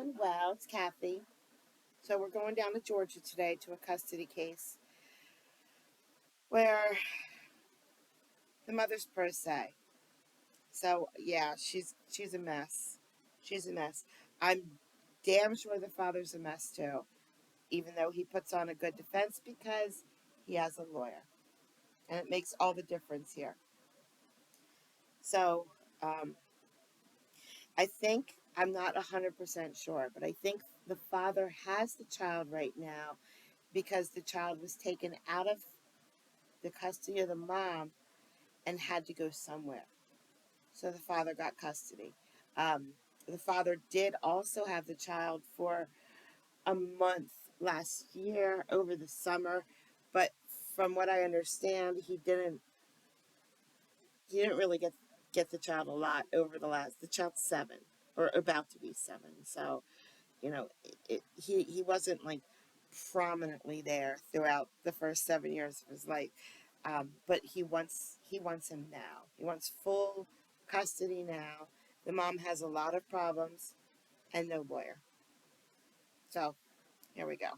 doing well. It's Kathy. So we're going down to Georgia today to a custody case where the mother's pro se. So yeah, she's a mess. She's a mess. I'm damn sure the father's a mess too, even though he puts on a good defense because he has a lawyer, and it makes all the difference here. So um, I think I'm not 100% sure, but I think the father has the child right now because the child was taken out of the custody of the mom and had to go somewhere. So the father got custody. The father did also have the child for a month last year over the summer, but from what I understand, he didn't really get the child a lot over the child's 7 or about to be 7. So he wasn't like prominently there throughout the first 7 years of his life. But he wants him now. He wants full custody now. The mom has a lot of problems and no lawyer. So here we go.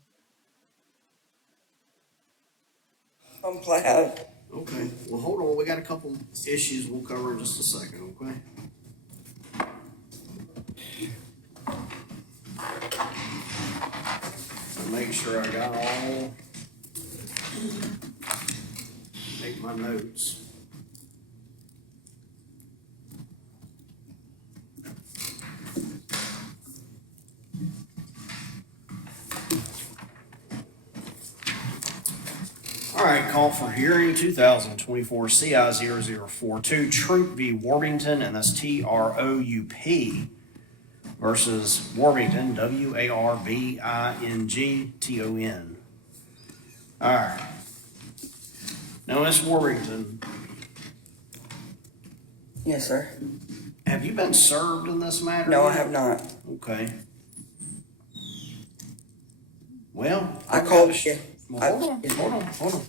I'm glad. Okay, well, hold on, we got a couple issues we'll cover in just a second, okay? Make sure I got make my notes. All right, call for hearing 2024 CI 0042 Troop v. Warmington, and that's TROUP versus Warmington, WARBINGTON. All right. Now, Miss Warmington, Yes, sir. have you been served in this matter? No, I yet? have not. Okay. Well, I called you. Well, hold on.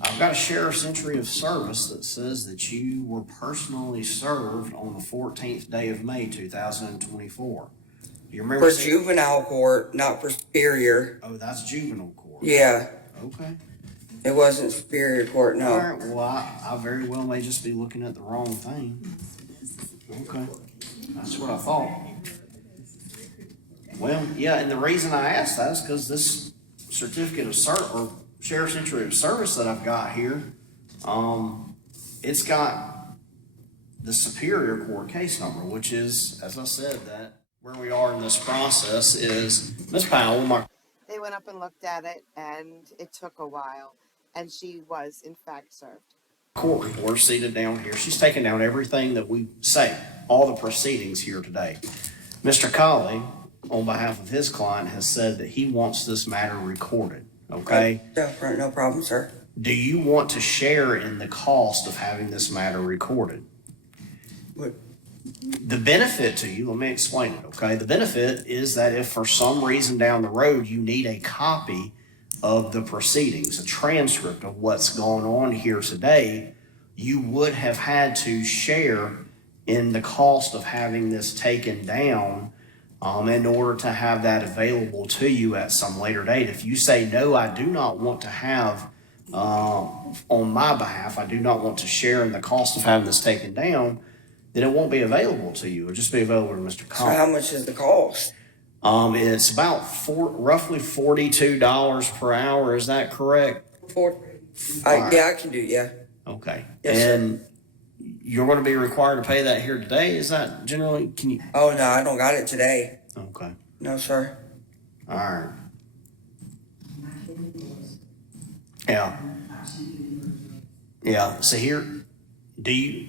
I've got a sheriff's entry of service that says that you were personally served on the 14th day of May, 2024. Do you remember? For juvenile court, not for superior. Oh, that's juvenile court. Yeah, Okay. it wasn't superior court, no. All right. Well, I very well may just be looking at the wrong thing. Okay. That's what I thought. Well, yeah, and the reason I asked that is because this certificate of or sheriff's entry of service that I've got here, it's got the Superior Court case number, which is, as I said, that where we are in this process is Miss Powell. They went up and looked at it, and it took a while, and she was in fact served. Court reporter seated down here. She's taken down everything that we say, all the proceedings here today. Mr. Colley, on behalf of his client, has said that he wants this matter recorded. Okay? No problem, sir. Do you want to share in the cost of having this matter recorded? What? The benefit to you, let me explain it, okay? The benefit is that if for some reason down the road you need a copy of the proceedings, a transcript of what's going on here today, you would have had to share in the cost of having this taken down in order to have that available to you at some later date. If you say, no, I do not want to have, on my behalf, I do not want to share in the cost of having this taken down, then it won't be available to you. It'll just be available to Mr. Collins. So how much is the cost? It's about roughly $42 per hour. Is that correct? Yeah, I can do, yeah. Okay. Yes, and you're going to be required to pay that here today? Is that generally, can you? Oh, no, I don't got it today. Okay. No, sir. All right. Yeah. Yeah. So here,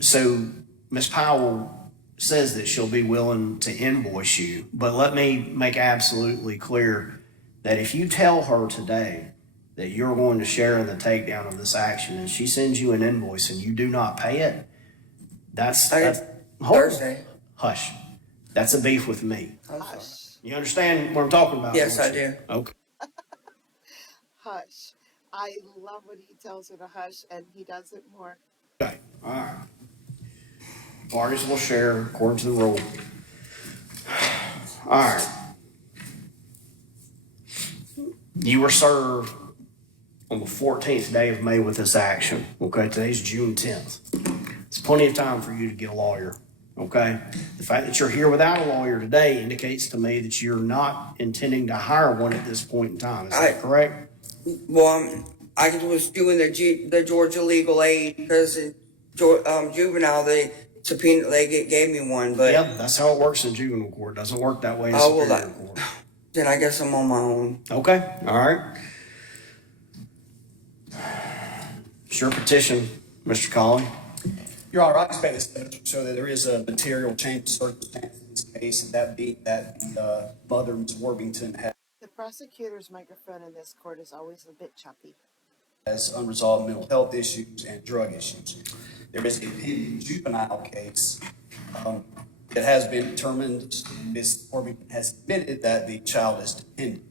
so Ms. Powell says that she'll be willing to invoice you, but let me make absolutely clear that if you tell her today that you're going to share in the takedown of this action and she sends you an invoice and you do not pay it, that's Thursday. Hush. That's a beef with me. Hush. You understand what I'm talking about? Yes, I do. Okay. Hush. I love when he tells her to hush, and he does it more. Okay. All right. Parties will share according to the rule. All right. You were served on the 14th day of May with this action. Okay, today's June 10th. It's plenty of time for you to get a lawyer. Okay, the fact that you're here without a lawyer today indicates to me that you're not intending to hire one at this point in time. Is that correct? Well, I was doing the Georgia legal aid because juvenile, they gave me one, but. Yep, that's how it works in juvenile court. It doesn't work that way in Oh, well, superior court. Then I guess I'm on my own. Okay, all right. It's your petition, Mr. Colley. Your Honor, I expect this to show that there is a material change of circumstance in this case, and that being that the mother, Ms. Worthington, The prosecutor's microphone in this court is always a bit choppy. has unresolved mental health issues and drug issues. There is a pending juvenile case that has been determined. Ms. Worthington has admitted that the child is dependent.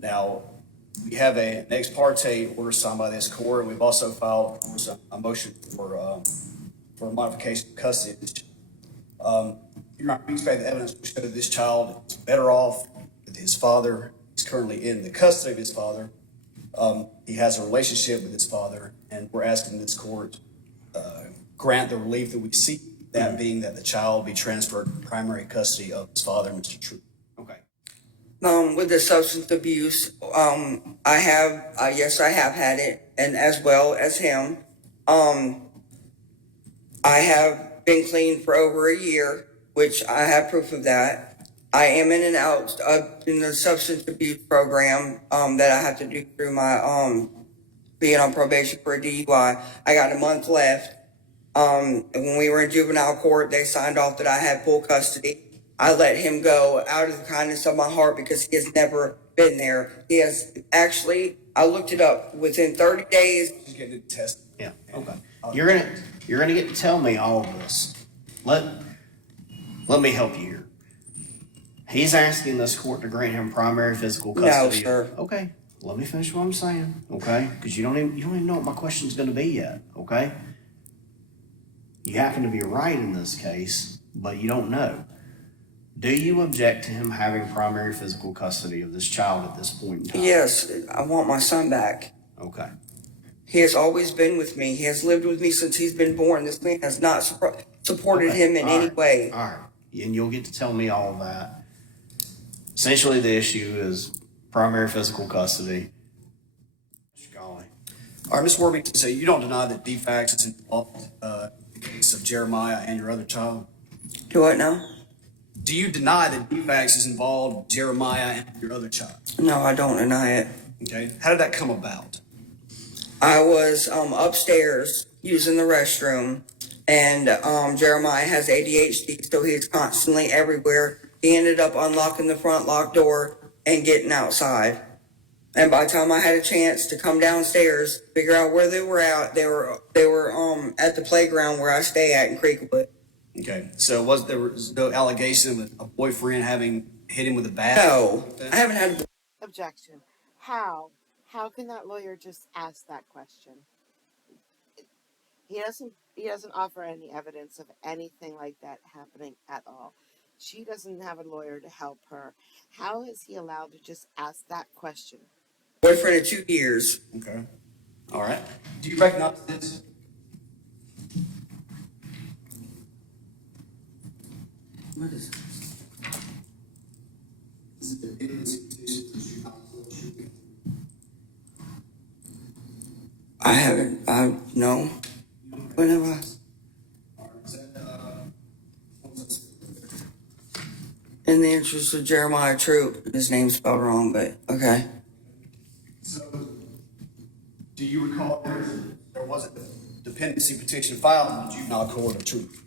Now, we have an ex parte order signed by this court, and we've also filed a motion for modification of custody. Your Honor, we expect the evidence will show that this child is better off with his father. He's currently in the custody of his father. He has a relationship with his father, and we're asking this court grant the relief that we seek, that being that the child be transferred to primary custody of his father, Mr. True. Okay. With the substance abuse, I have had it, and as well as him. I have been clean for over a year, which I have proof of that. I am in and out in the substance abuse program that I have to do through my being on probation for a DUI. I got a month left. When we were in juvenile court, they signed off that I had full custody. I let him go out of the kindness of my heart because he has never been there. He has actually, I looked it up, within 30 days. He's getting it tested. Yeah, okay. You're gonna get to tell me all of this. Let me help you here. He's asking this court to grant him primary physical custody. No, sir. Okay, let me finish what I'm saying, okay? Because you don't even know what my question's gonna be yet, okay? You happen to be right in this case, but you don't know. Do you object to him having primary physical custody of this child at this point in time? Yes, I want my son back. Okay. He has always been with me. He has lived with me since he's been born. This man has not supported Okay. him in All any right. way. All right. And you'll get to tell me all of that. Essentially, the issue is primary physical custody. Mr. Golly. All right, Ms. Worthington, so you don't deny that DFACS is involved in the case of Jeremiah and your other child? Do what now? Do you deny that DFACS is involved with Jeremiah and your other child? No, I don't deny it. Okay. How did that come about? I was upstairs using the restroom, and Jeremiah has ADHD, so he's constantly everywhere. He ended up unlocking the front lock door and getting outside. And by the time I had a chance to come downstairs, figure out where they were at, they were at the playground where I stay at in Creekwood. Okay. So there was no allegation of a boyfriend having hit him with a bat? No, I haven't had. Objection. How? How can that lawyer just ask that question? He doesn't offer any evidence of anything like that happening at all. She doesn't have a lawyer to help her. How is he allowed to just ask that question? Boyfriend of 2 years. Okay. All right. Do you recognize this? What is this? I haven't, no. Whenever in the interest of Jeremiah Troop, his name's spelled wrong, but okay. So, do you recall there was a dependency petition filed in the juvenile court of truth?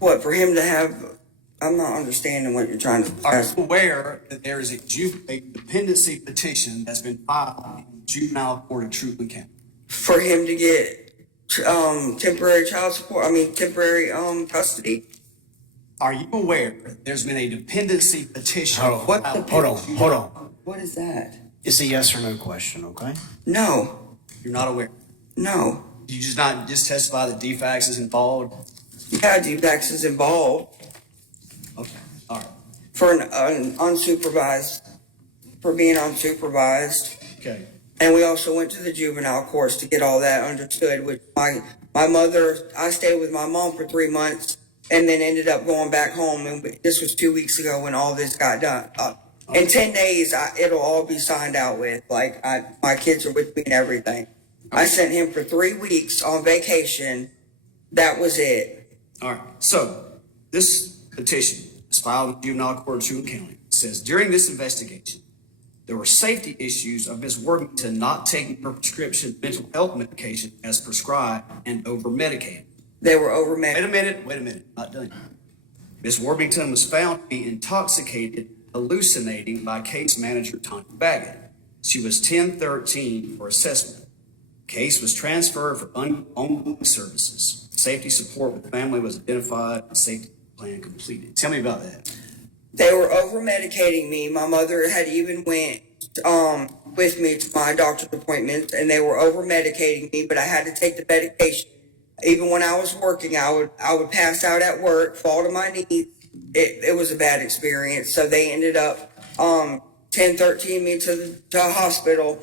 What, for him to have, I'm not understanding what you're trying to Are ask. you aware that there is a dependency petition that's been filed in the juvenile court of Truthland County? For him to get temporary child support, temporary custody. Are you aware that there's been a dependency petition? What the Hold on. What is that? It's a yes or no question, okay? No, You're not aware. no. You just testify that DFACS is involved? Yeah, DFACS is involved. Okay, all right, for an unsupervised, for being unsupervised. okay. And we also went to the juvenile courts to get all that understood, which my mother, I stayed with my mom for 3 months and then ended up going back home. And this was 2 weeks ago when all this got done. In 10 days, it'll all be signed out with. Like, my kids are with me and everything. I sent him for 3 weeks on vacation. That was it. All right, so this petition is filed with juvenile court in Schuylkill County. It says, during this investigation, there were safety issues of Ms. Worthington not taking her prescription mental health medication as prescribed and over-medicated. They were over-medicated. Wait a minute, not done. Ms. Worthington was found to be intoxicated, hallucinating by case manager Tanya Baggett. She was 1013 for assessment. Case was transferred for ongoing services. Safety support with the family was identified, and safety plan completed. Tell me about that. They were over medicating me. My mother had even went with me to my doctor's appointments, and they were over medicating me. But I had to take the medication. Even when I was working, I would pass out at work, fall to my knees. It was a bad experience. So they ended up 1013 me to the hospital,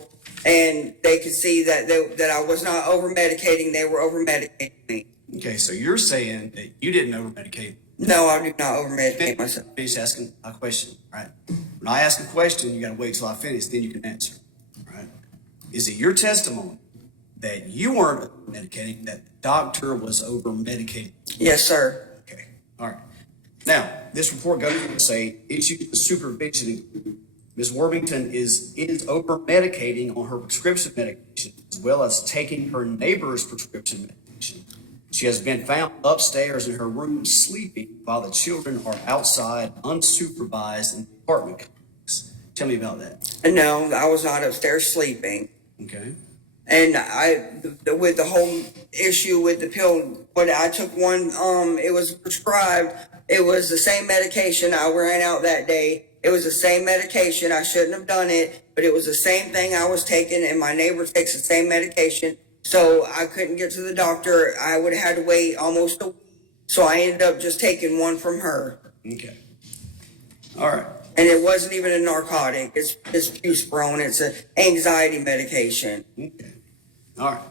and they could see that that I was not over medicating. They were over medicating me. Okay, so you're saying that you didn't over medicate. No, I do not over medicate myself. Finish asking a question, right? When I ask a question, you gotta wait till I finish, then you can answer, right? Is it your testimony that you weren't over medicating, that the doctor was over medicating? Yes, sir. Okay, all right. Now, this report goes on to say issues of supervision. Ms. Worthington is over medicating on her prescription medication as well as taking her neighbor's prescription medication. She has been found upstairs in her room sleeping while the children are outside unsupervised in the apartment complex. Tell me about that. No, I was not upstairs sleeping. Okay. And with the whole issue with the pill, when I took one, it was prescribed. It was the same medication. I ran out that day. It was the same medication. I shouldn't have done it, but it was the same thing I was taking, and my neighbor takes the same medication. So I couldn't get to the doctor. I would have had to wait almost a week. So I ended up just taking one from her. Okay. All right. And it wasn't even a narcotic. It's buspirone. It's an anxiety medication. Okay. All right.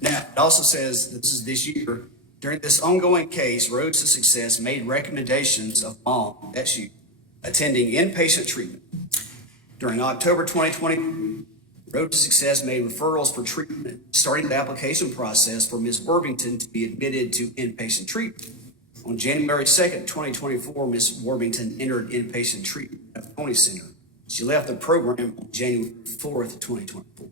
Now, it also says, this is this year, during this ongoing case, Roads to Success made recommendations of mom, that's you, attending inpatient treatment. During October 2020, Road to Success made referrals for treatment, starting the application process for Ms. Worthington to be admitted to inpatient treatment. On January 2nd, 2024, Ms. Worthington entered inpatient treatment at the Pony Center. She left the program on January 4th, 2024.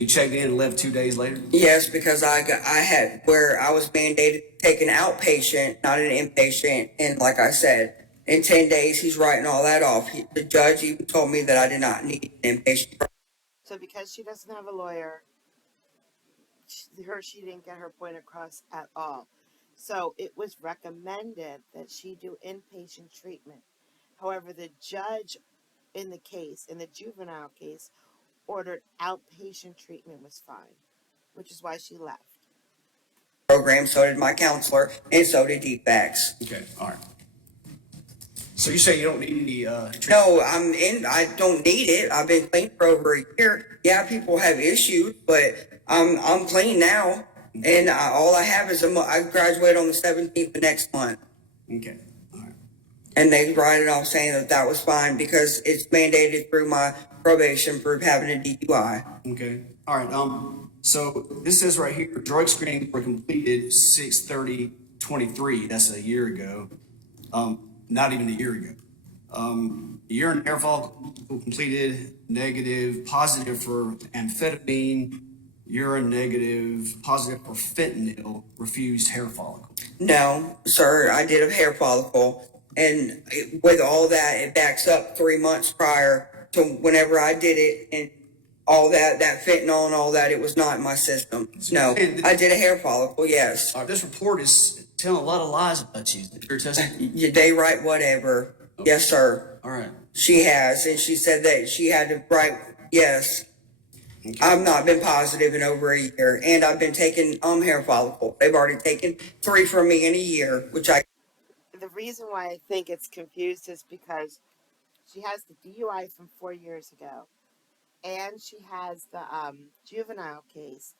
You checked in and left 2 days later? Yes, because I had where I was mandated to take an outpatient, not an inpatient. And like I said, in 10 days, he's writing all that off. The judge even told me that I did not need an inpatient. So because she doesn't have a lawyer, she didn't get her point across at all. So it was recommended that she do inpatient treatment. However, the judge in the case, in the juvenile case, ordered outpatient treatment was fine, which is why she left. Program, so did my counselor, and so did DFACS. Okay, all right. So you say you don't need any treatment? No, I don't need it. I've been clean for over a year. Yeah, people have issues, but I'm clean now. And all I have is I graduate on the 17th of next month. Okay, all right. And they write it off saying that was fine because it's mandated through my probation for having a DUI. Okay, all right. So this says right here, drug screenings were completed 6/30/23. That's a year ago. Not even a year ago. Urine hair follicle completed, negative, positive for amphetamine, urine negative, positive for fentanyl, refused hair follicle. No, sir, I did a hair follicle. And with all that, it backs up 3 months prior to whenever I did it. And all that fentanyl and all that, it was not in my system. No, I did a hair follicle, yes. All right, this report is telling a lot of lies about you. Your testimony. They write whatever. Okay. Yes, sir. All right. She has, and she said that she had to write yes. Okay. I've not been positive in over a year, and I've been taking hair follicle. They've already taken 3 from me in a year, which I. the reason why I think it's confused is because she has the DUI from 4 years ago, and she has the juvenile case,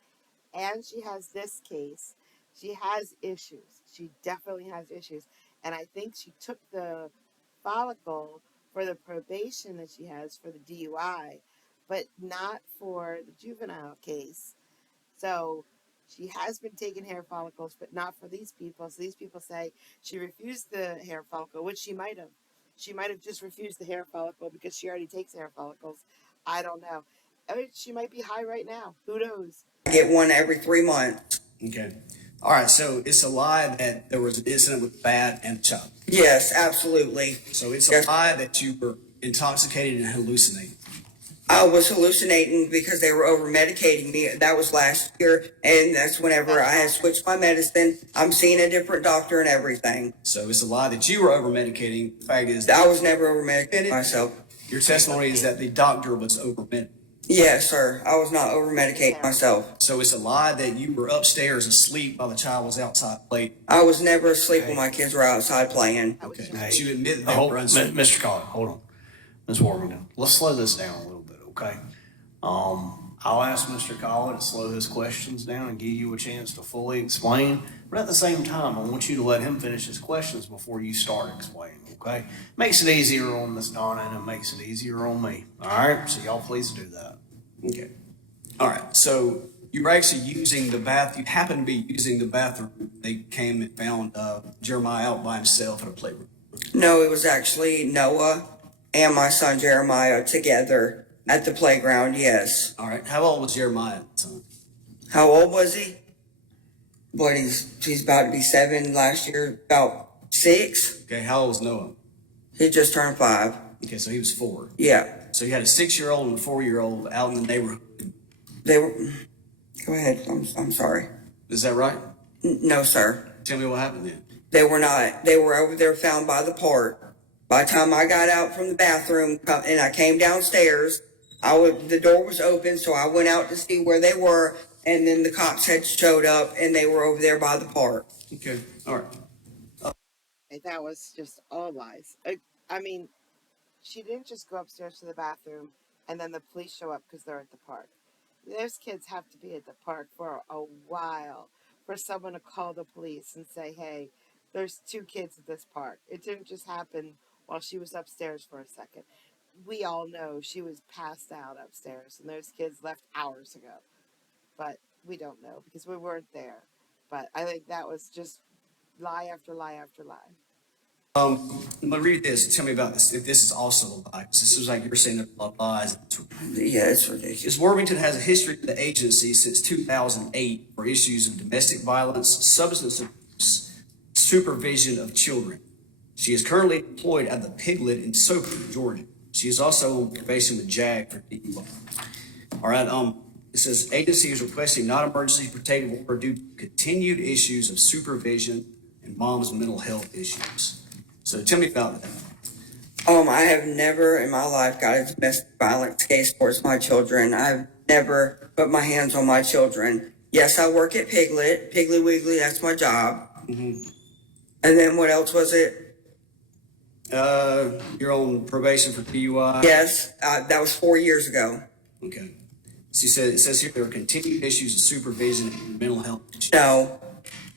and she has this case. She has issues. She definitely has issues. And I think she took the follicle for the probation that she has for the DUI, but not for the juvenile case. So she has been taking hair follicles, but not for these people. So these people say she refused the hair follicle, which she might have. She might have just refused the hair follicle because she already takes hair follicles. I don't know. I mean, she might be high right now. Who knows? I get one every 3 months. Okay. All right, so it's a lie that there was an incident with the bat and the child. Yes, absolutely. So it's a Yes. lie that you were intoxicated and hallucinating. I was hallucinating because they were over medicating me. That was last year, and that's whenever I had switched my medicine. I'm seeing a different doctor and everything. So it's a lie that you were over medicating. The fact is, I was never over medicating myself. your testimony is that the doctor was over medicating. Yes, sir. I was not over medicating myself. So it's a lie that you were upstairs asleep while the child was outside playing. I was never asleep when my kids were outside playing. Okay. Hey, So you admit that they hold, were unsafe. Mr. Collins, hold on. Ms. Worthington, let's slow this down a little bit, okay? I'll ask Mr. Collins to slow his questions down and give you a chance to fully explain. But at the same time, I want you to let him finish his questions before you start explaining, okay? Makes it easier on Ms. Donna and it makes it easier on me. All right, so y'all please do that. Okay. All right. So you were actually using the bath. You happened to be using the bathroom. They came and found Jeremiah out by himself in a playroom. No, it was actually Noah and my son Jeremiah together at the playground, yes. All right. How old was Jeremiah at the time? How old was he? But he's about to be 7 last year, about 6. Okay. How old was Noah? He just turned 5. Okay. So he was 4. Yeah. So you had a 6-year-old and a 4-year-old out in the neighborhood. They were, go ahead, I'm sorry. Is that right? No, sir. Tell me what happened then. They were not. They were over there found by the park. By the time I got out from the bathroom and I came downstairs, the door was open, so I went out to see where they were, and then the cops had showed up, and they were over there by the park. Okay. All right. That was just all lies. I mean, she didn't just go upstairs to the bathroom and then the police show up because they're at the park. Those kids have to be at the park for a while for someone to call the police and say, hey, there's 2 kids at this park. It didn't just happen while she was upstairs for a second. We all know she was passed out upstairs and those kids left hours ago. But we don't know because we weren't there. But I think that was just lie after lie after lie. But read this. Tell me about this. If this is also a lie, 'cause this is like you're saying a lot of lies. Yeah, it's ridiculous. Ms. Worthington has a history with the agency since 2008 for issues of domestic violence, substance abuse, supervision of children. She is currently employed at the Piglet in Soper, Georgia. She is also on probation with JAG for DUI. All right. It says agency is requesting non-emergency protective order due to continued issues of supervision and mom's mental health issues. So tell me about that. I have never in my life got a domestic violence case towards my children. I've never put my hands on my children. Yes, I work at Piglet, Piggly Wiggly, that's my job. Mm-hmm. And then what else was it? You're on probation for DUI? Yes, that was 4 years ago. Okay. She said, it says here there are continued issues of supervision and mental health issues. No,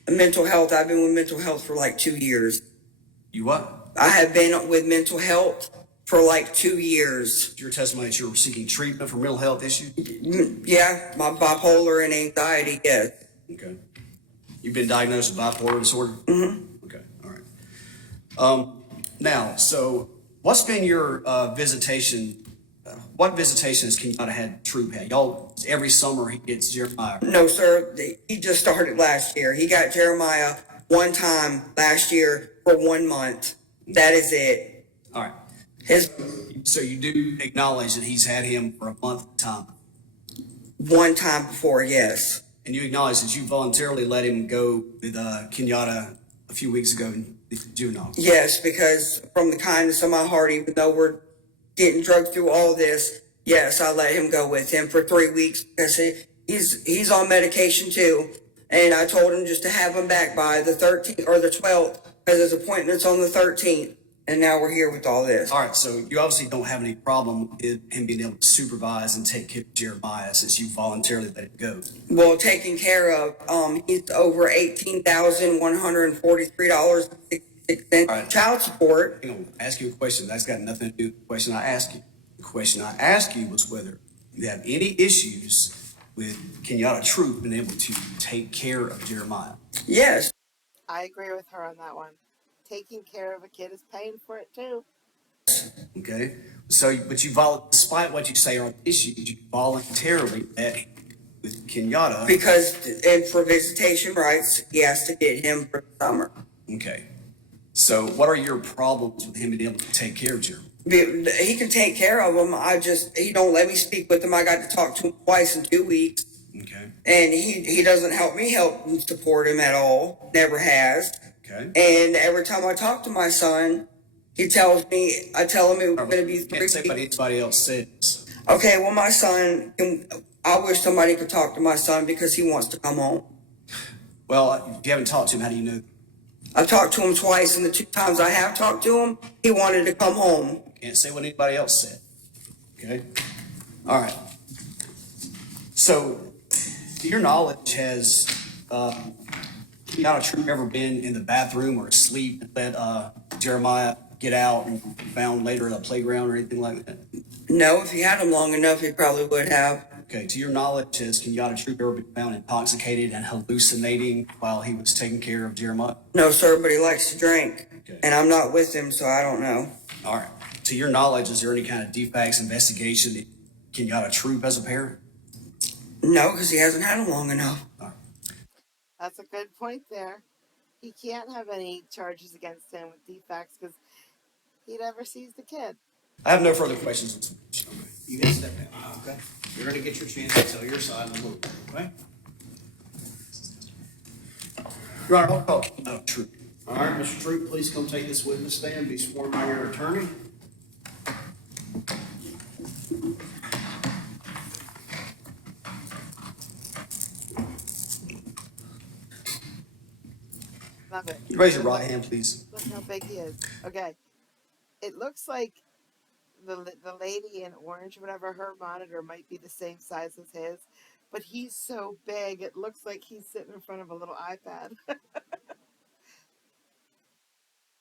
mental health, I've been with mental health for like 2 years. You what? I have been with mental health for like 2 years. Your testimony that you were seeking treatment for mental health issues? Yeah, my bipolar and anxiety, yes. Okay. You've been diagnosed with bipolar disorder? Mm-hmm. Okay, all right. Now, so what's been your visitation? What visitations can Kenyatta had Troop had? Y'all, every summer he gets Jeremiah. No, sir, he just started last year. He got Jeremiah one time last year for 1 month. That is it. All right. His So you do acknowledge that he's had him for a month at a time. one time before, yes. And you acknowledge that you voluntarily let him go with Kenyatta a few weeks ago in the juvenile. Yes, because from the kindness of my heart, even though we're getting drugged through all this, yes, I let him go with him for 3 weeks because he's on medication too. And I told him just to have him back by the 13th or the 12th because his appointment's on the 13th, and now we're here with all this. All right, so you obviously don't have any problem with him being able to supervise and take care of Jeremiah since you voluntarily let it go. Well, taken care of, he's over $18,143.66 All right. child support. Hang on, ask you a question. That's got nothing to do with the question I asked you. The question I asked you was whether you have any issues with Kenyatta Troop being able to take care of Jeremiah. Yes, I agree with her on that one. Taking care of a kid is paying for it too. Okay, so but despite what you say are issues, you voluntarily met with Kenyatta. because, and for visitation rights, he has to get him for the summer. Okay, so what are your problems with him being able to take care of Jeremiah? He can take care of him. He don't let me speak with him. I got to talk to him twice in 2 weeks. Okay, And he doesn't help me help and support him at all. Never has. okay. And every time I talk to my son, I tell him it was going to be 3 Can't say what weeks. anybody else says. Okay, well, my son, I wish somebody could talk to my son because he wants to come home. Well, if you haven't talked to him, how do you know? I've talked to him twice, and the 2 times I have talked to him, he wanted to come home. Can't say what anybody else said. Okay? All right. So, to your knowledge, has Kenyatta Troop ever been in the bathroom or asleep and let Jeremiah get out and found later at a playground or anything like that? No, if he had him long enough, he probably would have. Okay, to your knowledge, has Kenyatta Troop ever been found intoxicated and hallucinating while he was taking care of Jeremiah? No, sir, but he likes to drink. Okay. And I'm not with him, so I don't know. All right. To your knowledge, is there any kind of defects investigation that Kenyatta Troop as a parent? No, because he hasn't had him long enough. That's a good point there. He can't have any charges against him with defects because he never sees the kid. I have no further questions. You can step down, okay? You're gonna get your chance to tell your side in a little bit, okay? Your Honor, I'll call Kenyatta Troop. All right, Mr. Troop, please come take this witness stand, be sworn by your attorney. Love it. You raise your right hand, please. Look how big he is. Okay. It looks like the lady in orange, whatever, her monitor might be the same size as his, but he's so big, it looks like he's sitting in front of a little iPad.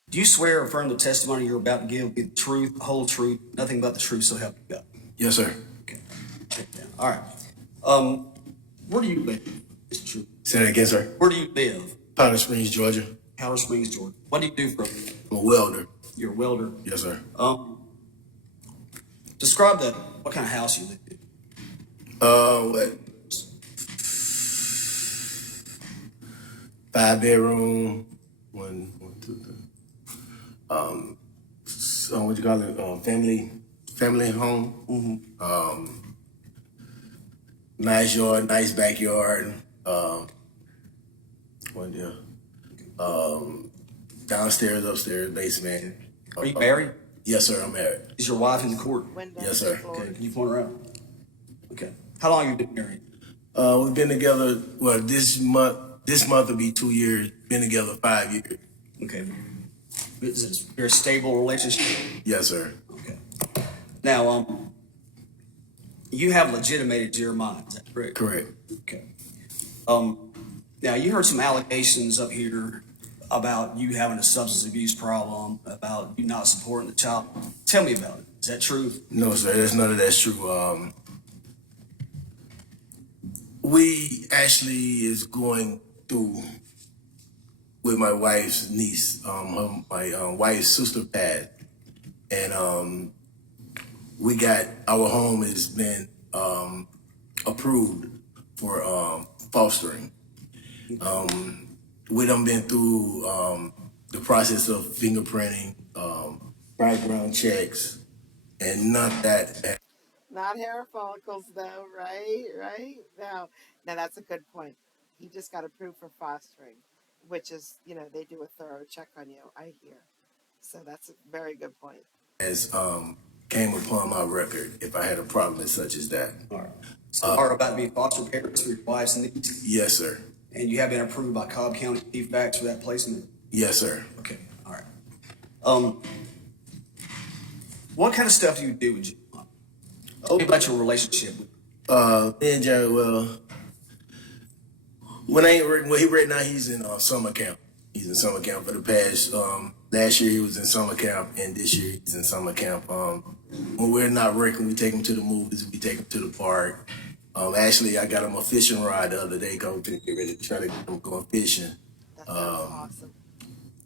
Do you swear or affirm the testimony you're about to give be the truth, the whole truth, nothing but the truth, so help you God? Yes, sir. Okay. Check down. All right. Where do you live, Mr. Troop? Say that again, sir. Where do you live? Powder Springs, Georgia. Powder Springs, Georgia. What do you do for a living? I'm a welder. You're a welder. Yes, sir. Describe what kind of house you live in. What? 5-bedroom, one, two, three. So what you call it? Family home. Mm-hmm. Nice yard, nice backyard. What? Yeah. Downstairs, upstairs, basement. Are you married? Yes, sir. I'm married. Is your wife in the court? Windows, Yes, sir. floor. Okay. Can you point her out? Okay. How long have you been married? We've been together. Well, this month will be 2 years. Been together 5 years. Okay. Is it a very stable relationship? Yes, sir. Okay. Now, you have legitimated Jeremiah, is that correct? Correct. Okay. Now you heard some allegations up here about you having a substance abuse problem, about you not supporting the child. Tell me about it. Is that true? No, sir. There's none of that's true. We actually is going through with my wife's niece. My wife's sister passed, and we got our home has been approved for fostering. We done been through the process of fingerprinting, background checks, and none of that. Not hair follicles though, right? Now that's a good point. He just got approved for fostering, which is, they do a thorough check on you, I hear. So that's a very good point. As came upon my record if I had a problem such as that. All right. So you are about to be foster parents for your wife's niece, Yes, sir. and you have been approved by Cobb County Chief Facts for that placement. Yes, sir. Okay, all right. What kind of stuff do you do with Jeremiah? Tell me about your relationship with Me and Jerry, well, when I ain't working, well, right now he's in summer camp. He's in summer camp for the past, last year he was in summer camp, and this year he's in summer camp. When we're not working, we take him to the movies, we take him to the park. Actually, I got him a fishing rod the other day because we get ready to try to get him going fishing. That sounds awesome.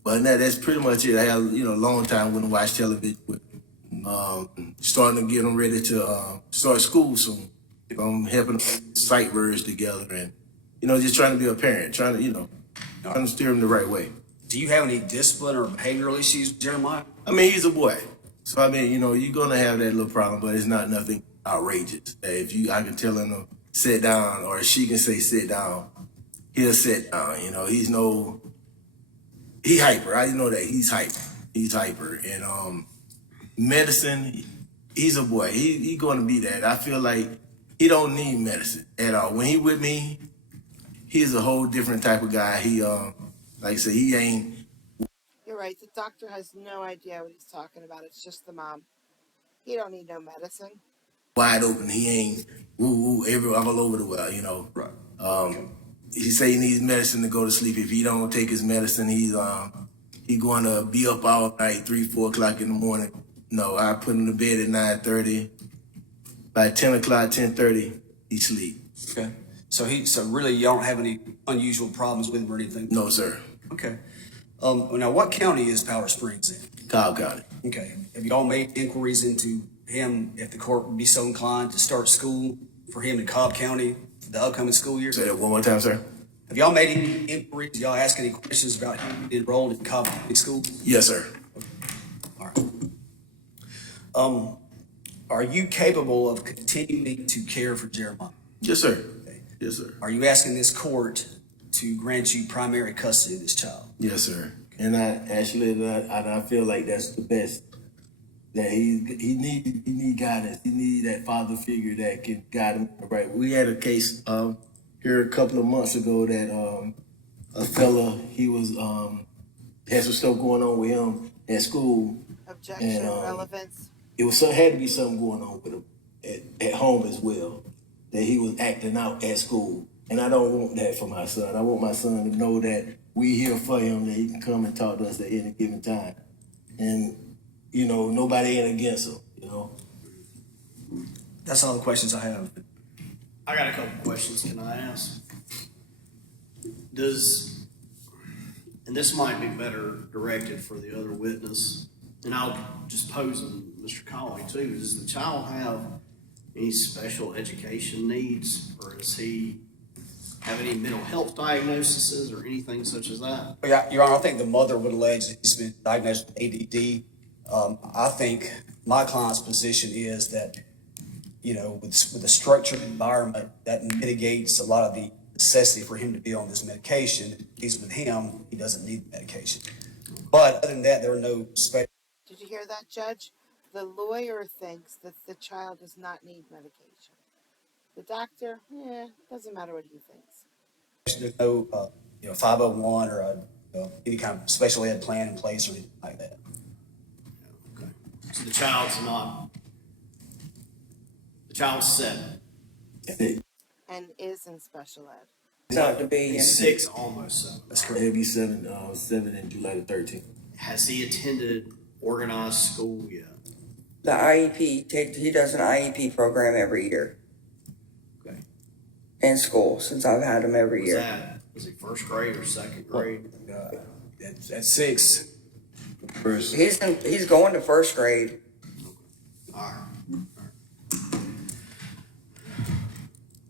But that's pretty much it. I have, a long time when I watch television with starting to get them ready to start school soon. I'm helping them sight words together and, just trying to be a parent, trying to steer them the right way. Do you have any discipline or behavioral issues with Jeremiah? I mean, he's a boy. So, you're going to have that little problem, but it's not nothing outrageous. I can tell him to sit down or she can say sit down, he'll sit down. He hyper. I know that he's hyper. He's hyper. And medicine, he's a boy. He going to be that. I feel like he don't need medicine at all. When he with me, he's a whole different type of guy. He, like I said, he ain't. You're right. The doctor has no idea what he's talking about. It's just the mom. He don't need no medicine. Wide open. He ain't woo all over the well, Right. He say he needs medicine to go to sleep. If he don't take his medicine, he going to be up all night, 3, 4 o'clock in the morning. No, I put him to bed at 9:30. By 10 o'clock, 10:30, he sleep. Okay. So really you don't have any unusual problems with him or anything? No, sir. Okay. Now what county is Powder Springs in? Cobb County. Okay. Have you all made inquiries into him, if the court would be so inclined to start school for him in Cobb County for the upcoming school year? Say that one more time, sir. Have y'all made any inquiries? Y'all ask any questions about him being enrolled in Cobb County School? Yes, sir. All right. Are you capable of continuing to care for Jeremiah? Yes, sir. Yes, sir. Are you asking this court to grant you primary custody of this child? Yes, sir. And I feel like that's the best. That he need guidance. He need that father figure that can guide him right. We had a case here a couple of months ago that a fella, he was had some stuff going on with him at school. Objection, And, relevance. Had to be something going on with him at home as well. That he was acting out at school. And I don't want that for my son. I want my son to know that we here for him, that he can come and talk to us at any given time. And, nobody ain't against him, That's all the questions I have. I got a couple questions. Can I ask? And this might be better directed for the other witness, and I'll just pose them, Mr. Colley too. Does the child have any special education needs, or does he have any mental health diagnoses or anything such as that? Yeah, Your Honor, I think the mother would allege that he's been diagnosed with ADD. I think my client's position is that, with a structured environment, that mitigates a lot of the necessity for him to be on this medication. If he's with him, he doesn't need the medication. But other than that, there are no special. Did you hear that, Judge? The lawyer thinks that the child does not need medication. The doctor, doesn't matter what he thinks. There's no, 501 or any kind of special ed plan in place or anything like that. Okay. So the child's 7. And is in special ed. Not to be. He's 6, almost 7. That's correct. He'll be 7 in July the 13th. Has he attended organized school yet? The IEP, he does an IEP program every year Okay. in school since I've had him every year. Was he first grade or second grade? At 6. First. He's going to first grade. All right.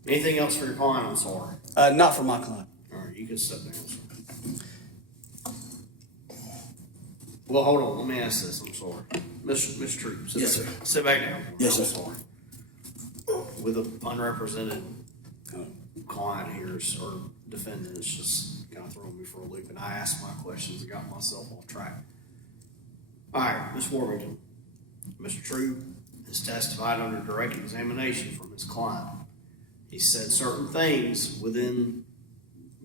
Anything else for your client? I'm sorry. Not for my client. All right, you can step down, sir. Well, hold on. Let me ask this. I'm sorry. Mr. Troop, Yes, sir. Sit back down. Yes, I'm sir. sorry. With an unrepresented client here or defendant, it's just kind of throwing me for a loop. And I asked my questions and got myself off track. All right, Ms. Warrington. Mr. Troop has testified under direct examination from his client. He said certain things within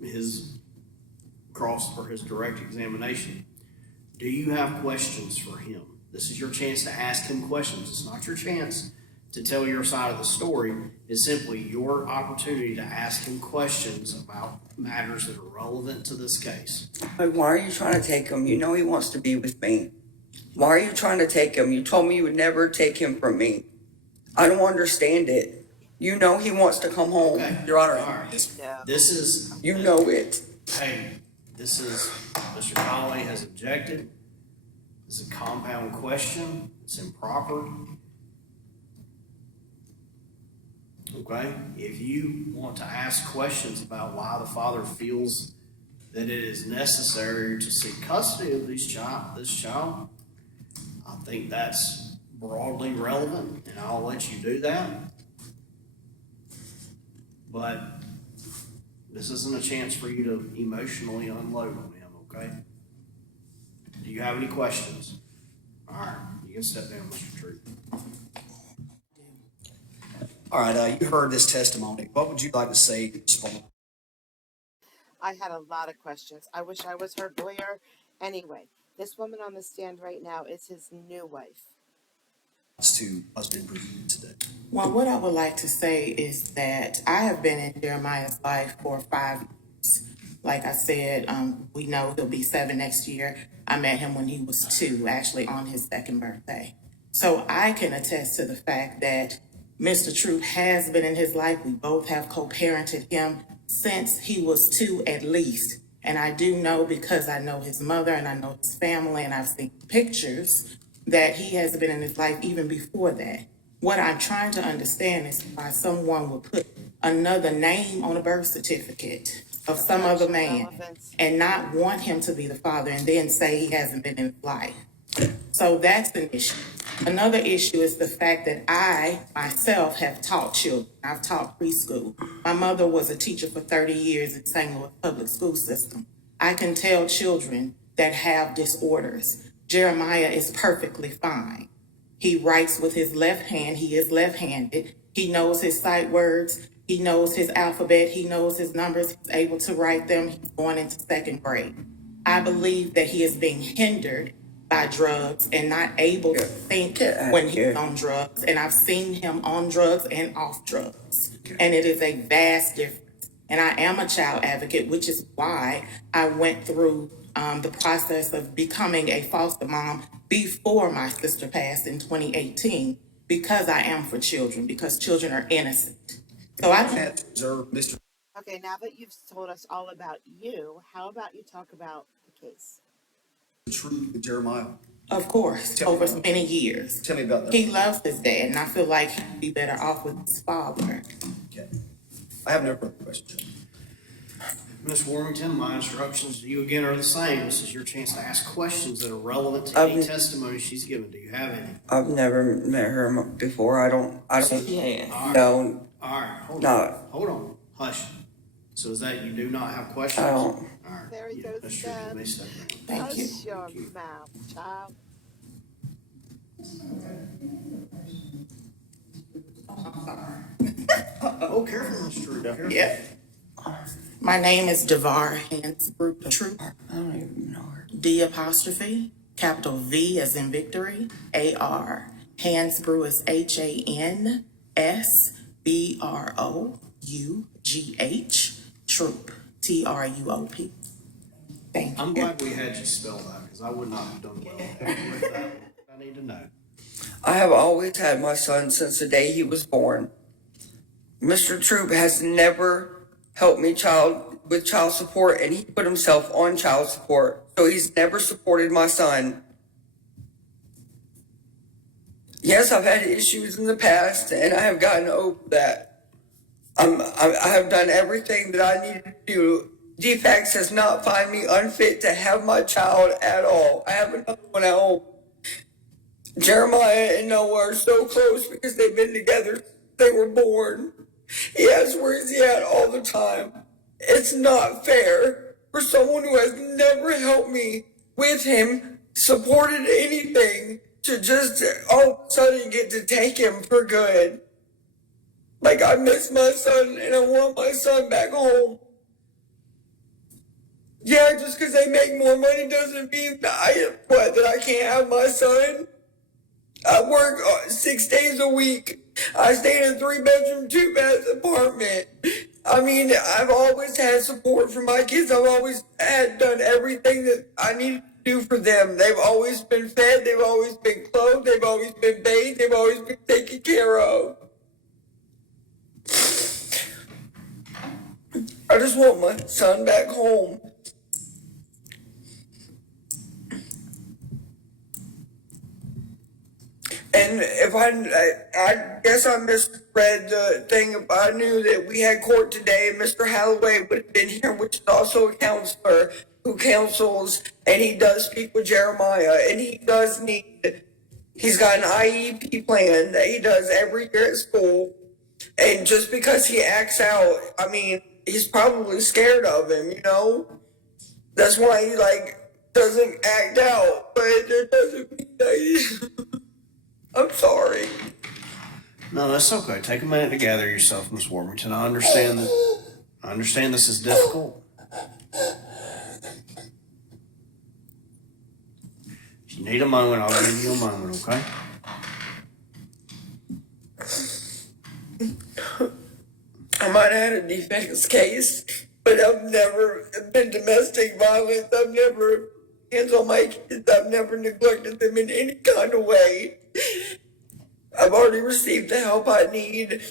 his for his direct examination. Do you have questions for him? This is your chance to ask him questions. It's not your chance to tell your side of the story. It's simply your opportunity to ask him questions about matters that are relevant to this case. Like, why are you trying to take him? You know he wants to be with me. Why are you trying to take him? You told me you would never take him from me. I don't understand it. You know he wants to come home. Okay. Your Honor. All right. No. This is, You know it. hey, this is, Mr. Connolly has objected. It's a compound question. It's improper. Okay? If you want to ask questions about why the father feels that it is necessary to seek custody of this child, I think that's broadly relevant, and I'll let you do that. But this isn't a chance for you to emotionally unload on him, okay? Do you have any questions? All right, you can step down, Mr. Troop. All right, you heard this testimony. What would you like to say in response? I had a lot of questions. I wish I was her lawyer. Anyway, this woman on the stand right now is his new wife. To what's been presented today? Well, what I would like to say is that I have been in Jeremiah's life for 5 years. Like I said, we know he'll be 7 next year. I met him when he was 2, actually on his 2nd birthday. So I can attest to the fact that Mr. Troop has been in his life. We both have co-parented him since he was 2 at least. And I do know, because I know his mother and I know his family and I've seen pictures, that he has been in his life even before that. What I'm trying to understand is why someone would put another name on a birth certificate of some other man and not want him to be the father and then say he hasn't been in his life. So that's an issue. Another issue is the fact that I myself have taught children. I've taught preschool. My mother was a teacher for 30 years in St. Louis public school system. I can tell children that have disorders. Jeremiah is perfectly fine. He writes with his left hand. He is left-handed. He knows his sight words. He knows his alphabet. He knows his numbers. He's able to write them. He's going into 2nd grade. I believe that he is being hindered by drugs and not able to think when he's on drugs. And I've seen him on drugs and off drugs. And it is a vast difference. And I am a child advocate, which is why I went through the process of becoming a foster mom before my sister passed in 2018, because I am for children, because children are innocent. So I don't Observe Mr. Okay, now that you've told us all about you, how about you talk about the case? Troop with Jeremiah. Of course, over many years. Tell me about that. He loves his dad, and I feel like he'd be better off with his father. Okay. I have no further questions. Ms. Warmington, my instructions to you again are the same. This is your chance to ask questions that are relevant to any testimony she's given. Do you have any? I've never met her before. I don't Yeah. know. All right, hold No. on. Hold on. Hush. So is that you do not have questions? I All don't. right. There he Yeah, goes Mr. Troop, you again. may step down. Thank you. Hush your mouth, child. Oh, careful, Mr. Troop. Careful. Yeah. My name is Devar Hansbrook Troop. I don't even know her. D apostrophe, capital V as in victory, AR. Hansbrough is HANSBROUGH, Troop, TRUOP. Thank I'm you. glad we had you spell that, because I would not have done well with that. I need to know. I have always had my son since the day he was born. Mr. Troop has never helped me with child support, and he put himself on child support. So he's never supported my son. Yes, I've had issues in the past, and I have gotten over that. I have done everything that I needed to do. DFACS has not found me unfit to have my child at all. I have another one at home. Jeremiah and Noah are so close because they've been together since they were born. He asks where is he at all the time. It's not fair for someone who has never helped me with him, supported anything, to just all of a sudden get to take him for good. Like, I miss my son and I want my son back home. Yeah, just because they make more money doesn't mean that I can't have my son. I work 6 days a week. I stay in a 3-bedroom, 2-bath apartment. I mean, I've always had support for my kids. I've always done everything that I needed to do for them. They've always been fed. They've always been clothed. They've always been bathed. They've always been taken care of. I just want my son back home. And if I guess I misread the thing. I knew that we had court today, and Mr. Holloway would have been here, which is also a counselor who counsels, and he does speak with Jeremiah, and he's got an IEP plan that he does every year at school, and just because he acts out, I mean, he's probably scared of him, you know? That's why he, doesn't act out, but it doesn't mean that he... I'm sorry. No, that's okay. Take a minute to gather yourself, Miss Warmington. I understand this is difficult. If you need a moment, I'll give you a moment, okay? I might have had a defense case, but I've never been domestic violence. I've never hands on my kids. I've never neglected them in any kind of way. I've already received the help I need.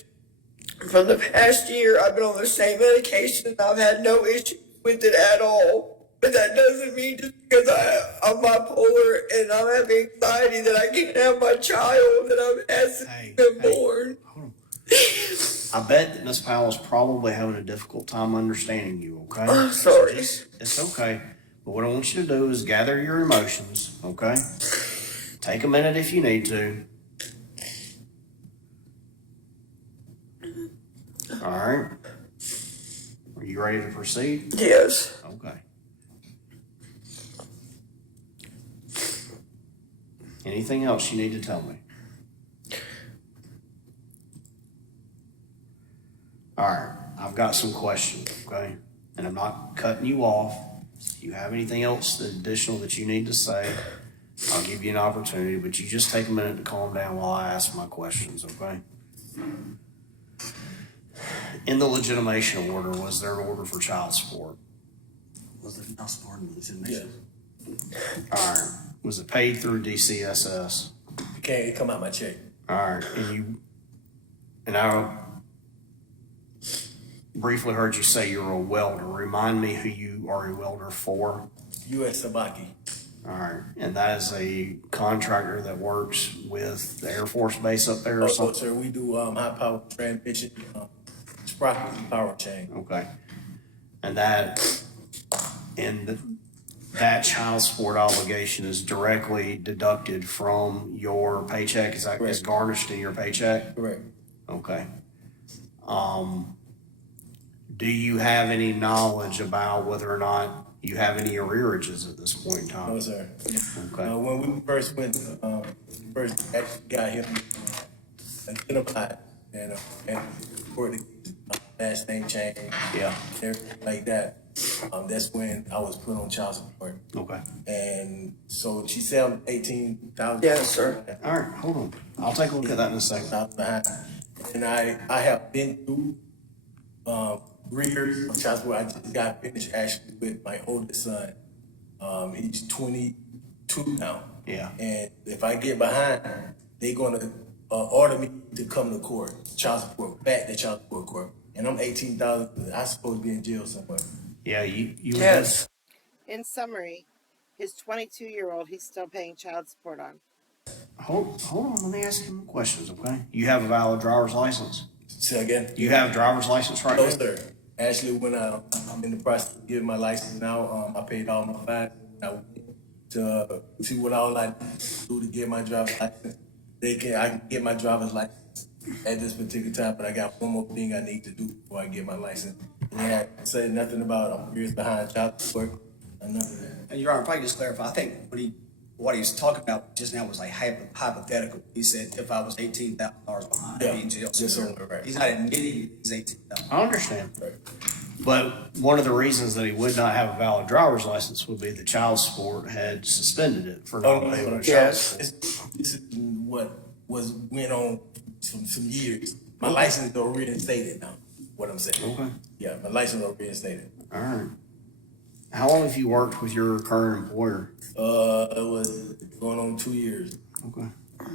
From the past year, I've been on the same medication and I've had no issue with it at all. But that doesn't mean just because I'm bipolar and I'm having anxiety that I can't have my child that I've had since he's been born. Hold on. I bet that Miss Powell's probably having a difficult time understanding you, okay? I'm sorry. It's okay. But what I want you to do is gather your emotions, okay? Take a minute if you need to. All right. Are you ready to proceed? Yes. Okay. Anything else you need to tell me? All right. I've got some questions, okay? And I'm not cutting you off. If you have anything else additional that you need to say, I'll give you an opportunity, but you just take a minute to calm down while I ask my questions, okay? In the legitimation order, was there an order for child support? Was there not support in the legitimation? All right. Was it paid through DCSS? It come out my check. All right. And I briefly heard you say you're a welder. Remind me who you are a welder for. U.S. Sabaki. All right. And that is a contractor that works with the Air Force Base up there or So, something? sir, we do high power transmission, sprocket and power chain. Okay. And that child support obligation is directly deducted from your paycheck? Is Correct. garnished in your paycheck? Correct. Okay. Do you have any knowledge about whether or not you have any arrearages at this point in time? No, sir. Okay. When we first went, first actually got him identified and for the last name change, Yeah. everything like that. That's when I was put on child support. Okay. And so she said I'm 18,000. Yes, sir. All right, hold on. I'll take a look at that in a second. Behind. And I have been through 3 years of child support. I just got finished actually with my oldest son. He's 22 now. Yeah. And if I get behind, they're gonna order me to come to court, child support, back to child support court. And I'm 18,000. I'm supposed to be in jail somewhere. Yeah, you Yes. In summary, his 22-year-old, he's still paying child support on. Hold on, let me ask you some questions, okay? You have a valid driver's license? Say again? You have a driver's license right No, now? sir. Actually, when I'm in the process of getting my license now, I paid all my fines. I went to see what all I do to get my driver's license. I can get my driver's license at this particular time, but I got one more thing I need to do before I get my license. And they had said nothing about I'm years behind child support or none of that. And Your Honor, if I could just clarify, I think what he was talking about just now was like hypothetical. He said if I was $18,000 behind, I'd be in jail. Yes, sir. somewhere. Right. He's not admitting he's $18,000. I understand. Right. But one of the reasons that he would not have a valid driver's license would be the child support had suspended it for not paying child Yes. support. This is what went on some years. My license is reinstated now. What I'm saying. Okay, Yeah, my license is reinstated. all right. How long have you worked with your current employer? It was going on 2 years. Okay. All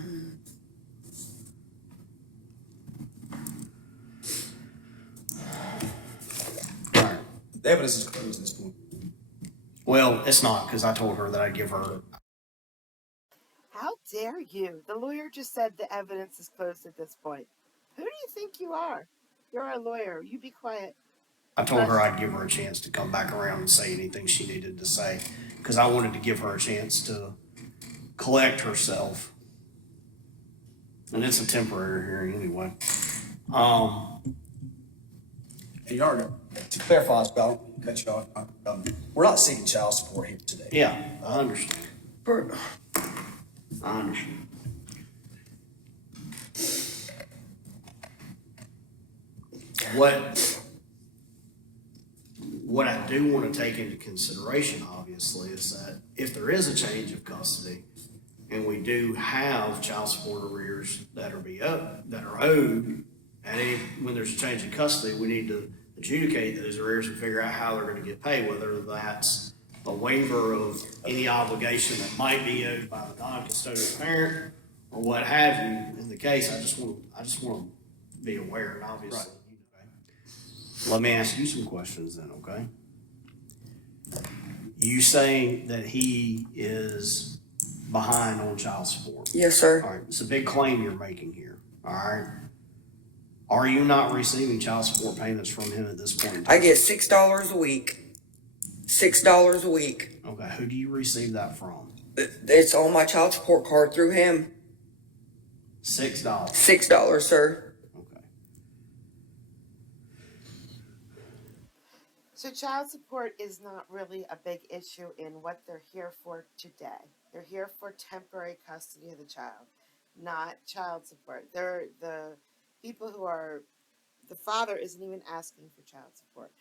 right. The evidence is closed at this point. Well, it's not, because I told her that I'd give her, How dare you? The lawyer just said the evidence is closed at this point. Who do you think you are? You're a lawyer. You be quiet. I told her I'd give her a chance to come back around and say anything she needed to say, because I wanted to give her a chance to collect herself. And it's a temporary hearing anyway. And you are, to clarify, as well, cut you off, we're not seeking child support here today. Yeah, I understand. I understand. What I do want to take into consideration, obviously, is that if there is a change of custody and we do have child support arrears that are owed, and when there's a change in custody, we need to adjudicate those arrears and figure out how they're going to get paid, whether that's a waiver of any obligation that might be owed by the non-custodial parent or what have you. In the case, I just want to be aware, and obviously, let me ask you some questions then, okay? You saying that he is behind on child support. Yes, sir. All right, it's a big claim you're making here, all right? Are you not receiving child support payments from him at this point in time? I get $6 a week. $6 a week. Okay, who do you receive that from? It's on my child support card through him. $6. $6, sir. Okay. So child support is not really a big issue in what they're here for today. They're here for temporary custody of the child, not child support. They're the people who are, the father isn't even asking for child support.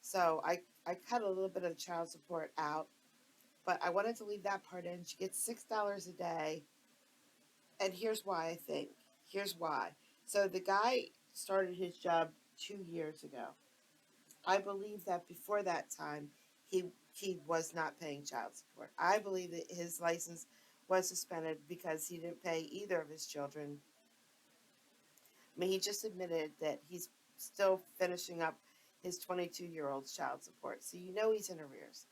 So I cut a little bit of the child support out, but I wanted to leave that part in. She gets $6 a day. And here's why I think. Here's why. So the guy started his job 2 years ago. I believe that before that time, he was not paying child support. I believe that his license was suspended because he didn't pay either of his children. I mean, he just admitted that he's still finishing up his 22-year-old's child support. So you know he's in arrears.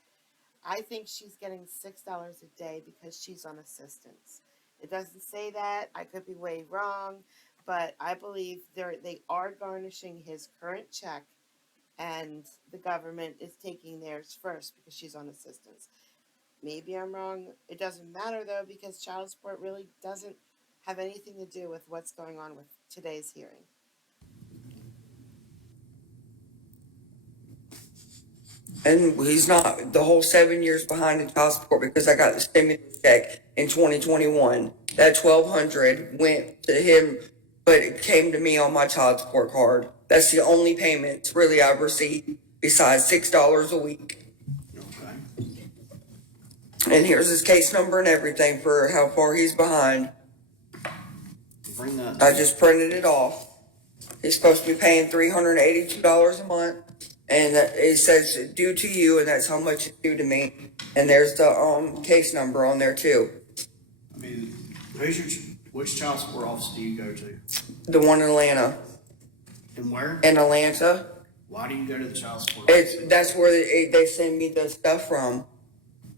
I think she's getting $6 a day because she's on assistance. It doesn't say that. I could be way wrong, but I believe they are garnishing his current check, and the government is taking theirs first because she's on assistance. Maybe I'm wrong. It doesn't matter, though, because child support really doesn't have anything to do with what's going on with today's hearing. And he's not the whole 7 years behind in child support because I got the stimulus check in 2021. That $1,200 went to him, but it came to me on my child support card. That's the only payments really I've received besides $6 a week. Okay. And here's his case number and everything for how far he's behind. Bring that. I just printed it off. He's supposed to be paying $382 a month. And it says due to you, and that's how much it's due to me. And there's the case number on there too. I mean, which child support office do you go to? The one in Atlanta. And where? In Atlanta. Why do you go to the child support office? That's where they send me the stuff from.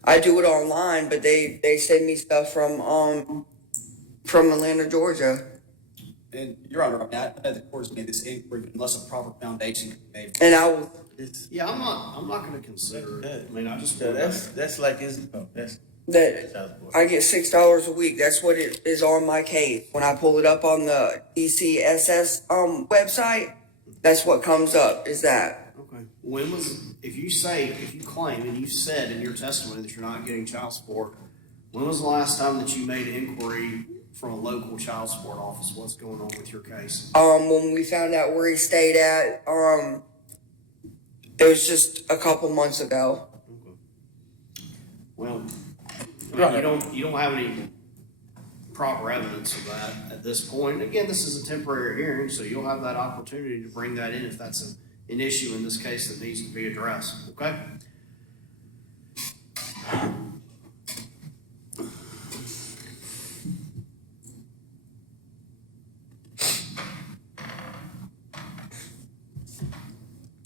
I do it online, but they send me stuff from Atlanta, Georgia. And Your Honor, I mean, I know the court has made this inquiry unless a proper foundation can be made. And I was, Yeah, I'm not going to consider it. I mean, I just. So that's like his. That's that I get $6 a week. That's what it is on my case. When I pull it up on the DCSS website, that's what comes up. Is that? Okay. If you claim and you've said in your testimony that you're not getting child support, when was the last time that you made an inquiry from a local child support office? What's going on with your case? When we found out where he stayed at, It was just a couple months ago. Well, I mean, you don't have any proper evidence of that at this point. Again, this is a temporary hearing, so you'll have that opportunity to bring that in if that's an issue in this case that needs to be addressed, okay?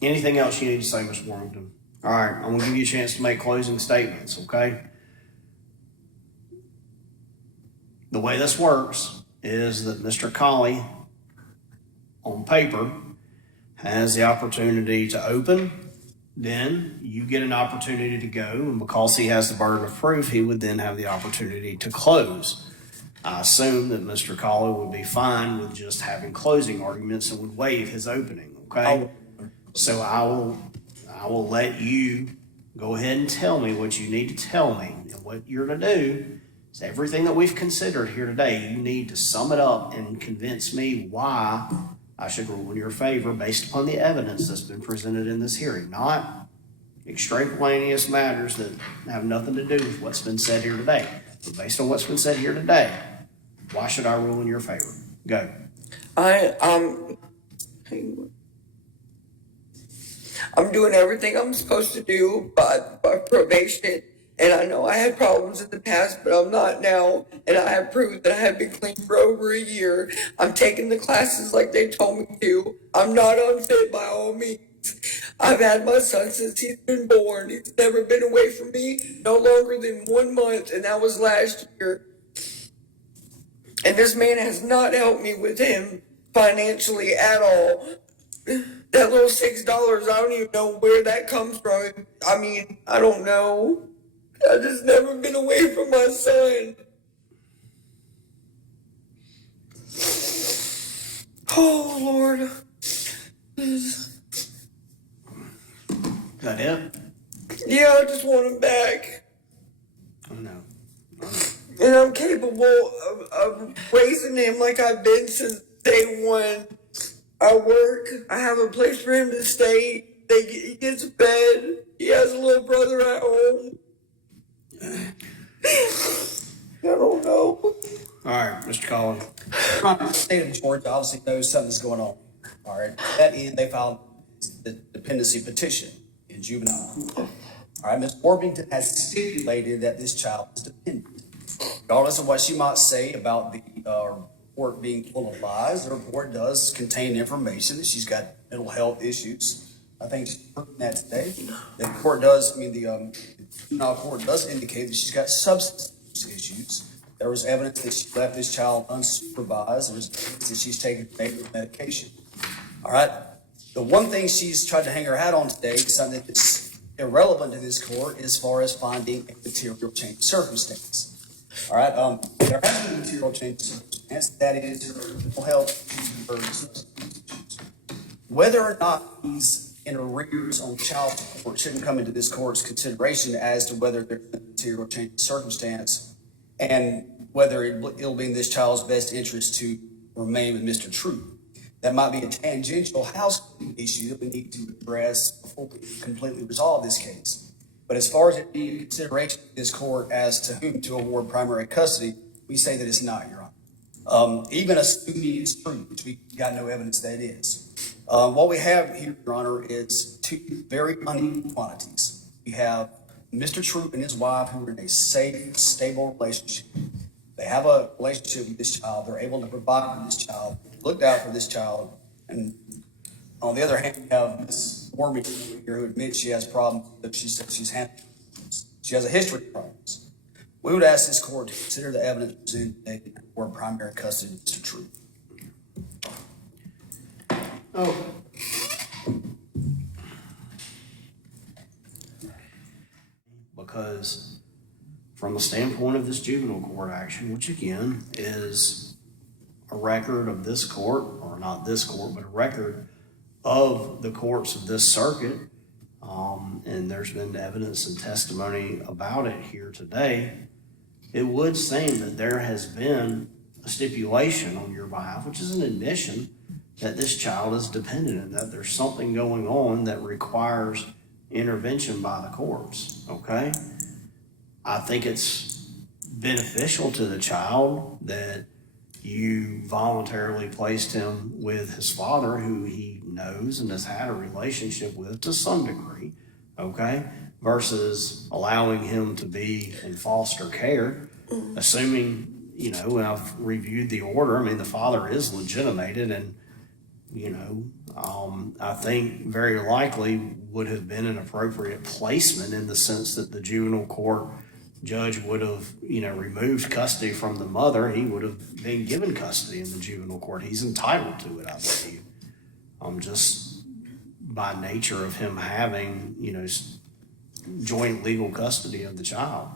Anything else you need to say, Ms. Warrington? All right, I'm gonna give you a chance to make closing statements, okay? The way this works is that Mr. Colley, on paper, has the opportunity to open, then you get an opportunity to go, and because he has the burden of proof, he would then have the opportunity to close. I assume that Mr. Colley would be fine with just having closing arguments and would waive his opening, okay? So I will let you go ahead and tell me what you need to tell me. And what you're to do is everything that we've considered here today, you need to sum it up and convince me why I should rule in your favor based upon the evidence that's been presented in this hearing, not extraneous matters that have nothing to do with what's been said here today. But based on what's been said here today, why should I rule in your favor? Go. I'm doing everything I'm supposed to do by probation, and I know I had problems in the past, but I'm not now, and I have proved that I have been clean for over a year. I'm taking the classes like they told me to. I'm not unfit by all means. I've had my son since he's been born. He's never been away from me no longer than 1 month, and that was last year. And this man has not helped me with him financially at all. That little $6, I don't even know where that comes from. I mean, I don't know. I've just never been away from my son. Oh, Lord. Is that it? Yeah, I just want him back. Oh, no. And I'm capable of raising him like I've been since day one. I work. I have a place for him to stay. He gets fed. He has a little brother at home. I don't know. All right, Mr. Colley. The state of Georgia obviously knows something's going on. All right. To that end, they filed the dependency petition in juvenile court. All right. Ms. Worthington has stipulated that this child is dependent. Regardless of what she might say about the report being full of lies, the report does contain information that she's got mental health issues. I think she's proven that today. The court does, the juvenile court does indicate that she's got substance abuse issues. There was evidence that she left this child unsupervised. There was evidence that she's taken medication. All right. The one thing she's tried to hang her hat on today is something that's irrelevant to this court as far as finding a material change of circumstance. All right. There has been a material change of circumstance. That is her mental health issues. Whether or not he's in arrears on child support shouldn't come into this court's consideration as to whether there's a material change of circumstance and whether it'll be in this child's best interest to remain with Mr. True. That might be a tangential housekeeping issue that we need to address before we completely resolve this case. But as far as it being a consideration of this court as to whom to award primary custody, we say that it's not, Your Honor. Even assuming it's true, which we got no evidence that it is. What we have here, Your Honor, is two very unequal quantities. We have Mr. Troop and his wife who are in a safe, stable relationship. They have a relationship with this child. They're able to provide for this child, looked out for this child. And on the other hand, we have Ms. Worthington here who admits she has problems that she says she's handling. She has a history of problems. We would ask this court to consider the evidence presented today for primary custody of Mr. Troop. Oh. Because from the standpoint of this juvenile court action, which again is a record of this court, or not this court, but a record of the courts of this circuit, and there's been evidence and testimony about it here today, it would seem that there has been a stipulation on your behalf, which is an admission that this child is dependent and that there's something going on that requires intervention by the courts, okay? I think it's beneficial to the child that you voluntarily placed him with his father, who he knows and has had a relationship with to some degree, okay? Versus allowing him to be in foster care, assuming, you know, and I've reviewed the order, I mean, the father is legitimated and, you know, I think very likely would have been an appropriate placement in the sense that the juvenile court judge would have, you know, removed custody from the mother. He would have been given custody in the juvenile court. He's entitled to it, I believe. Just by nature of him having, you know, joint legal custody of the child.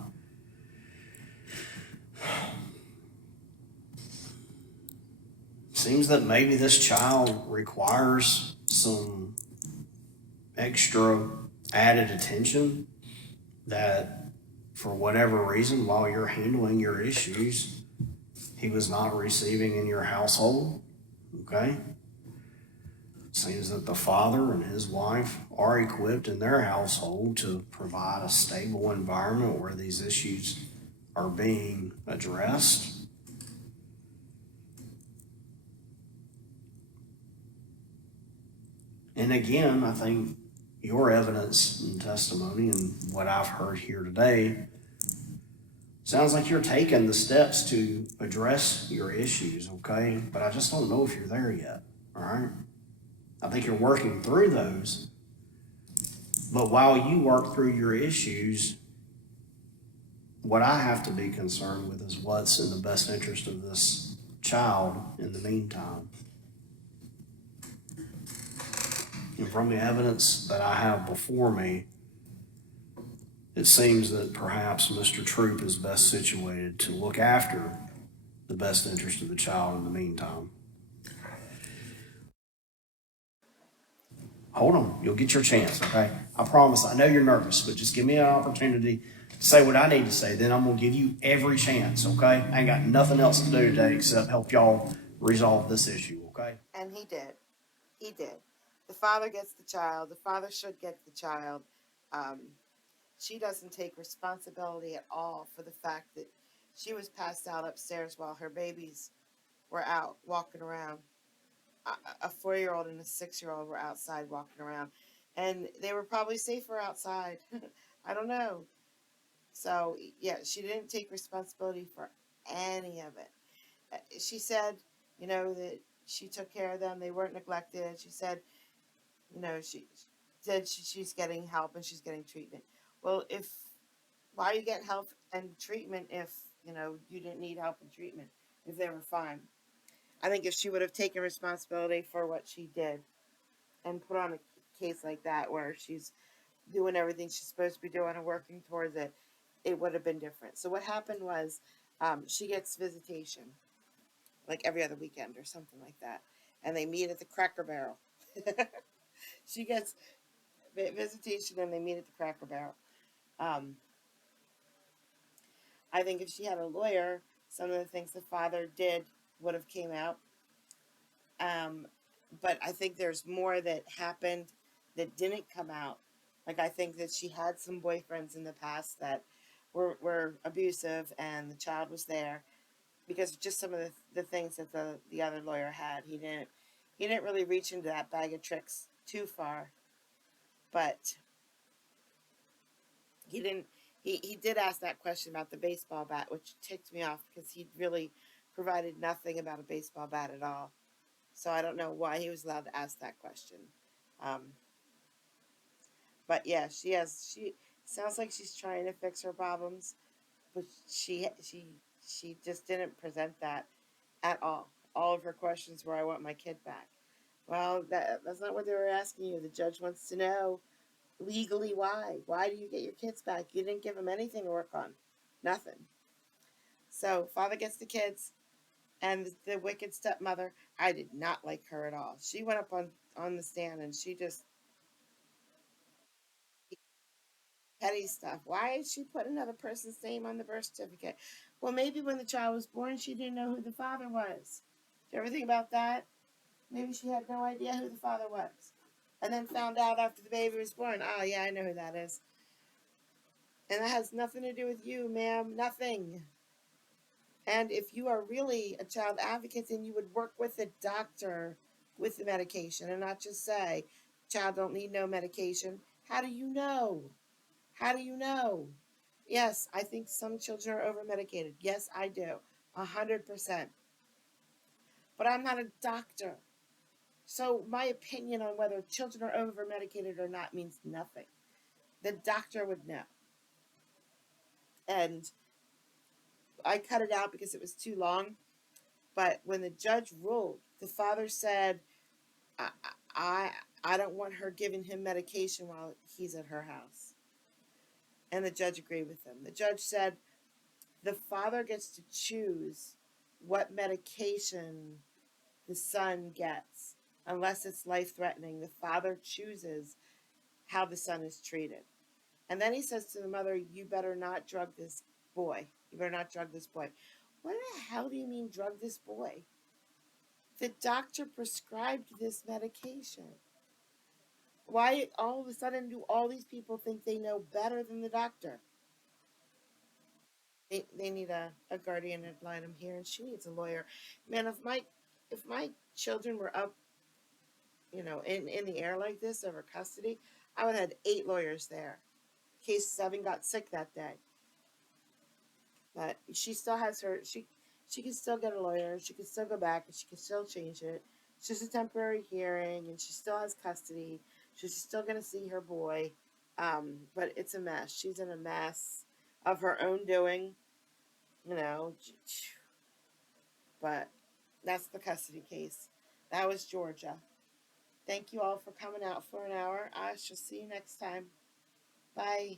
Seems that maybe this child requires some extra added attention that for whatever reason, while you're handling your issues, he was not receiving in your household, okay? Seems that the father and his wife are equipped in their household to provide a stable environment where these issues are being addressed. And again, I think your evidence and testimony and what I've heard here today sounds like you're taking the steps to address your issues, okay? But I just don't know if you're there yet, all right? I think you're working through those. But while you work through your issues, what I have to be concerned with is what's in the best interest of this child in the meantime. And from the evidence that I have before me, it seems that perhaps Mr. Troop is best situated to look after the best interest of the child in the meantime. Hold on, you'll get your chance, okay? I promise, I know you're nervous, but just give me an opportunity to say what I need to say, then I'm gonna give you every chance, okay? I ain't got nothing else to do today except help y'all resolve this issue, okay? And he did. He did. The father gets the child. The father should get the child. She doesn't take responsibility at all for the fact that she was passed out upstairs while her babies were out walking around. A 4-year-old and a 6-year-old were outside walking around, and they were probably safer outside. I don't know. So yeah, she didn't take responsibility for any of it. She said, you know, that she took care of them. They weren't neglected. She said, you know, she said she's getting help and she's getting treatment. Well, why are you getting help and treatment if, you know, you didn't need help and treatment, if they were fine? I think if she would have taken responsibility for what she did and put on a case like that where she's doing everything she's supposed to be doing and working towards it, it would have been different. So what happened was she gets visitation like every other weekend or something like that. And they meet at the Cracker Barrel. She gets visitation and they meet at the Cracker Barrel. I think if she had a lawyer, some of the things the father did would have came out. But I think there's more that happened that didn't come out. Like I think that she had some boyfriends in the past that were abusive, and the child was there because of just some of the things that the other lawyer had. He didn't really reach into that bag of tricks too far, but he didn't. He did ask that question about the baseball bat, which ticked me off because he really provided nothing about a baseball bat at all. So I don't know why he was allowed to ask that question. But yeah, she sounds like she's trying to fix her problems, but she just didn't present that at all. All of her questions were, "I want my kid back." Well, that's not what they were asking you. The judge wants to know legally why. Why do you get your kids back? You didn't give them anything to work on, nothing. So father gets the kids, and the wicked stepmother. I did not like her at all. She went up on the stand and she just petty stuff. Why did she put another person's name on the birth certificate? Well, maybe when the child was born, she didn't know who the father was. Did you ever think about that? Maybe she had no idea who the father was. And then found out after the baby was born, oh, yeah, I know who that is. And that has nothing to do with you, ma'am. Nothing. And if you are really a child advocate, then you would work with a doctor with the medication and not just say, child don't need no medication. How do you know? How do you know? Yes, I think some children are over medicated. Yes, I do. 100%. But I'm not a doctor. So my opinion on whether children are over medicated or not means nothing. The doctor would know. And I cut it out because it was too long. But when the judge ruled, the father said, I, I, I don't want her giving him medication while he's at her house. And the judge agreed with him. The judge said the father gets to choose what medication the son gets. Unless it's life threatening, the father chooses how the son is treated. And then he says to the mother, you better not drug this boy. You better not drug this boy. What the hell do you mean drug this boy? The doctor prescribed this medication. Why all of a sudden do all these people think they know better than the doctor? They need a guardian ad litem here, and she needs a lawyer. Man, if my children were up, in the air like this over custody, I would have had 8 lawyers there. In case 7 got sick that day. But she still has she can still get a lawyer, she can still go back, and she can still change it. It's just a temporary hearing, and she still has custody. She's still gonna see her boy. But it's a mess. She's in a mess of her own doing, you know. But that's the custody case. That was Georgia. Thank you all for coming out for an hour. I shall see you next time. Bye.